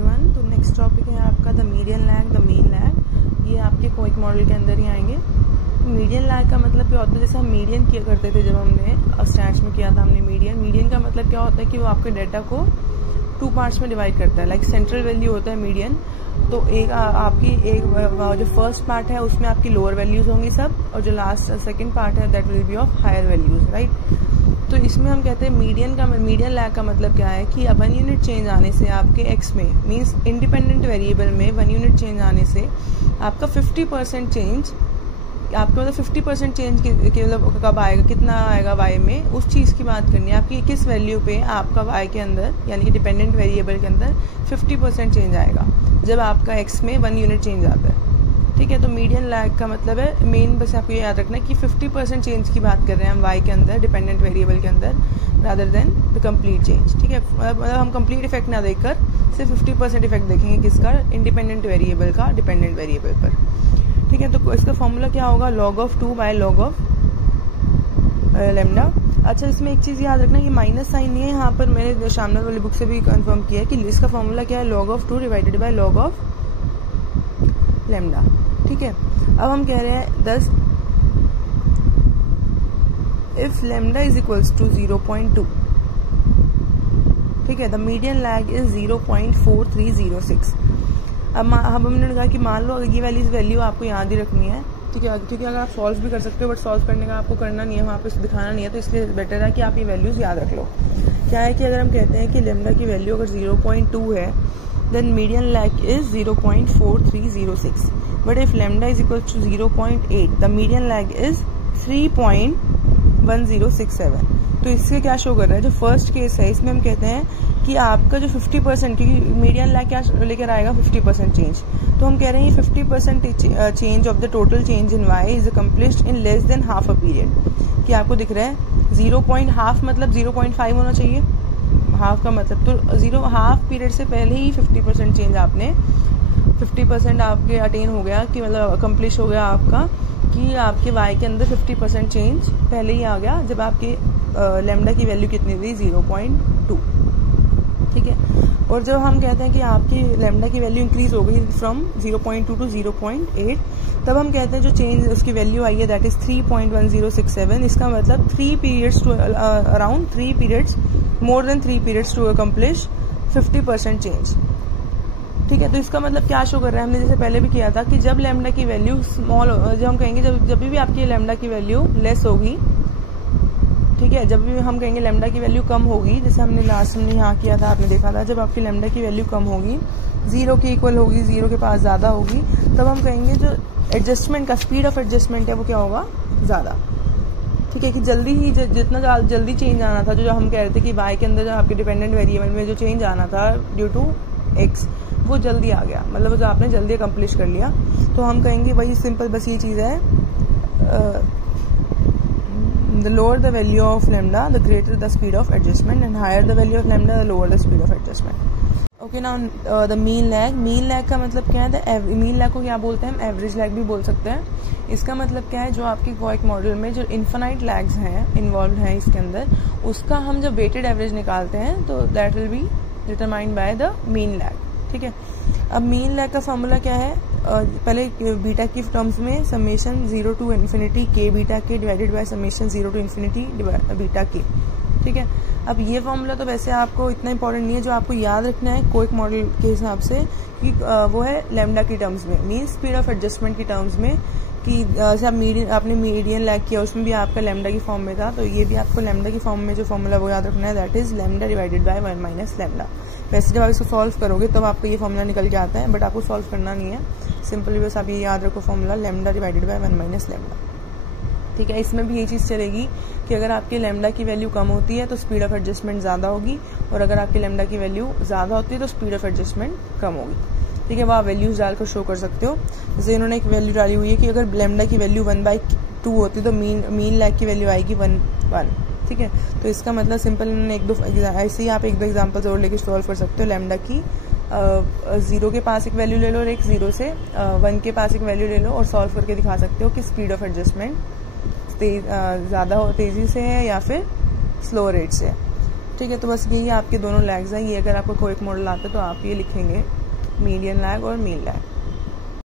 Everyone. तो next topic है आपका the median lag, the mean lag. ये आपके कोइक मॉडल के अंदर ही आएंगे। मीडियन लैग का मतलब क्या होता है, जैसे हम मीडियन किया करते थे जब हमने स्टैट्स में किया था हमने मीडियन का मतलब क्या होता है कि वो आपके डाटा को 2 पार्ट्स में डिवाइड करता है। लाइक सेंट्रल वैल्यू होता है मीडियन, तो एक आपकी जो फर्स्ट पार्ट है उसमें आपकी लोअर वैल्यूज होंगी सब, और जो लास्ट सेकंड पार्ट है that will be of higher values, right. तो इसमें हम कहते हैं मीडियन लैग का मतलब क्या है कि 1 यूनिट चेंज आने से आपके एक्स में मीन्स इंडिपेंडेंट वेरिएबल में 1 यूनिट चेंज आने से आपका 50% चेंज, आपको मतलब 50% चेंज मतलब कब आएगा, कितना आएगा वाई में, उस चीज़ की बात करनी है आपकी किस वैल्यू पे आपका वाई के अंदर यानी कि डिपेंडेंट वेरिएबल के अंदर 50% चेंज आएगा जब आपका एक्स में 1 यूनिट चेंज आता है। ठीक है, तो मीडियन लैग का मतलब है मेन बस आपको ये याद रखना है कि 50% चेंज की बात कर रहे हैं हम वाई के अंदर डिपेंडेंट वेरिएबल के अंदर rather than the complete change. ठीक है, मतलब हम कंप्लीट इफेक्ट ना देखकर सिर्फ 50% इफेक्ट देखेंगे किसका, इंडिपेंडेंट वेरिएबल का डिपेंडेंट वेरिएबल पर। ठीक है, तो इसका फॉर्मूला क्या होगा, log of 2 by log of lambda. अच्छा, इसमें एक चीज याद रखना, ये माइनस साइन नहीं है यहाँ पर, मैंने शामनर वाली बुक से भी कंफर्म किया है कि इसका फॉर्मूला क्या है, log of 2 divided by log of lambda. ठीक है, अब हम कह रहे हैं 10 if lambda is equals to 0.2। ठीक है, द मीडियन लैग इज 0.4306। अब हमने कहा कि मान लो ये वाली वैल्यू आपको याद ही रखनी है। ठीक है, क्योंकि अगर आप सॉल्व भी कर सकते हो बट सॉल्व करने का आपको करना नहीं है, वहाँ पे दिखाना नहीं है, तो इसलिए बेटर है कि आप ये वैल्यूज याद रख लो। क्या है कि अगर हम कहते हैं कि लैम्डा की वैल्यू अगर 0.2 है then median lag is 0.4306, but if lambda is equal to 0.8 the median lag is 3.1067। तो इससे क्या शो कर रहा है, जो फर्स्ट केस है इसमें हम कहते हैं कि आपका जो 50%, क्योंकि मीडियन लैग क्या लेकर आएगा 50% चेंज, तो हम कह रहे हैं 50% change of the total change in Y is accomplished in less than half a period. कि आपको दिख रहा है 0.5 मतलब 0.5 होना चाहिए, हाफ का मतलब तो हाफ पीरियड से पहले ही 50% चेंज आपने 50% आपके अटेन हो गया कि मतलब अकम्प्लिश हो गया आपका, कि आपके वाई के अंदर 50% चेंज पहले ही आ गया जब आपके लैम्डा की वैल्यू कितनी थी 0.2। ठीक है, और जब हम कहते हैं कि आपकी लैम्डा की वैल्यू इंक्रीज हो गई फ्रॉम 0.2 टू 0.8, तब हम कहते हैं जो चेंज उसकी वैल्यू आई है दैट इज 3.1067। इसका मतलब 3 periods to around 3 periods more than 3 periods to accomplish 50% change. ठीक है, तो इसका मतलब क्या शो कर रहा है, हमने जैसे पहले भी किया था कि जब लैम्डा की वैल्यू स्मॉल, जब हम कहेंगे जब भी आपकी लैम्डा की वैल्यू लेस होगी, ठीक है, जब भी हम कहेंगे लैम्डा की वैल्यू कम होगी, जैसे हमने यहाँ किया था, आपने देखा था, जब आपकी लैम्डा की वैल्यू कम होगी 0 के इक्वल होगी, 0 के पास ज्यादा होगी, तब हम कहेंगे जो एडजस्टमेंट का स्पीड ऑफ एडजस्टमेंट है वो क्या होगा, ज्यादा। ठीक है, कि जल्दी ही जितना जल्दी चेंज आना था, जो हम कह रहे थे कि वाई के अंदर जो आपके डिपेंडेंट वेरिएबल में जो चेंज आना था ड्यू टू एक्स, वो जल्दी आ गया, मतलब जो आपने जल्दी अकम्प्लिश कर लिया। तो हम कहेंगे वही सिंपल बस ये चीज है, the lower the value of lambda the greater the speed of adjustment and higher the value of lambda the lower the speed of adjustment. Okay, now the mean lag का मतलब क्या है, mean lag को क्या बोलते हैं हम, average lag भी बोल सकते हैं। इसका मतलब क्या है, जो आपके कोइक मॉडल में जो इन्फिनाइट लैग्स हैं इन्वॉल्व हैं इसके अंदर, उसका हम जब वेटेड एवरेज निकालते हैं तो that will be determined by the mean lag. ठीक है, अब मीन लैग का फॉर्मूला क्या है, पहले बीटा की टर्म्स में समेशन 0 टू इन्फिनिटी के बीटा के divided by summation 0 to infinity beta के। ठीक है, अब ये फॉर्मूला तो वैसे आपको इतना इंपॉर्टेंट नहीं है, जो आपको याद रखना है कोइक मॉडल के हिसाब से कि वो है लैम्डा की टर्म्स में, मीन स्पीड ऑफ एडजस्टमेंट की टर्म्स में, कि जैसे आपने मीडियन लैग किया उसमें भी आपका लैम्डा की फॉर्म में था, तो ये भी आपको लैम्डा की फॉर्म में जो फॉर्मूला वो याद रखना है that is lambda divided by 1 minus lambda. वैसे जब आप इसको सॉल्व करोगे तब आपको ये फॉर्मूला निकल के आता है, बट आपको सॉल्व करना नहीं है, सिंपली बस आप ये याद रखो formula lambda divided by 1 minus lambda. ठीक है, इसमें भी ये चीज चलेगी कि अगर आपकी लैम्डा की वैल्यू कम होती है तो स्पीड ऑफ एडजस्टमेंट ज्यादा होगी, और अगर आपकी लैम्डा की वैल्यू ज्यादा होती है तो स्पीड ऑफ एडजस्टमेंट कम होगी। ठीक है, वो आप वैल्यूज डालकर शो कर सकते हो। जैसे इन्होंने एक वैल्यू डाली हुई है कि अगर लैम्डा की वैल्यू 1/2 होती तो मीन लैग की वैल्यू आएगी 1. ठीक है, तो इसका मतलब सिंपल ऐसे ही आप 1-2 एग्जाम्पल्स और लेके सॉल्व कर सकते हो। लैम्डा की 0 के पास एक वैल्यू ले लो और एक 0 से 1 के पास एक वैल्यू ले लो और सॉल्व करके दिखा सकते हो कि स्पीड ऑफ एडजस्टमेंट ज्यादा तेजी से है या फिर स्लो रेट से। ठीक है, तो बस यही आपके दोनों लैग्स हैं। ये अगर आपको कोई एक मॉडल आता है तो आप ये लिखेंगे, मीडियन लैग और मीन लैग।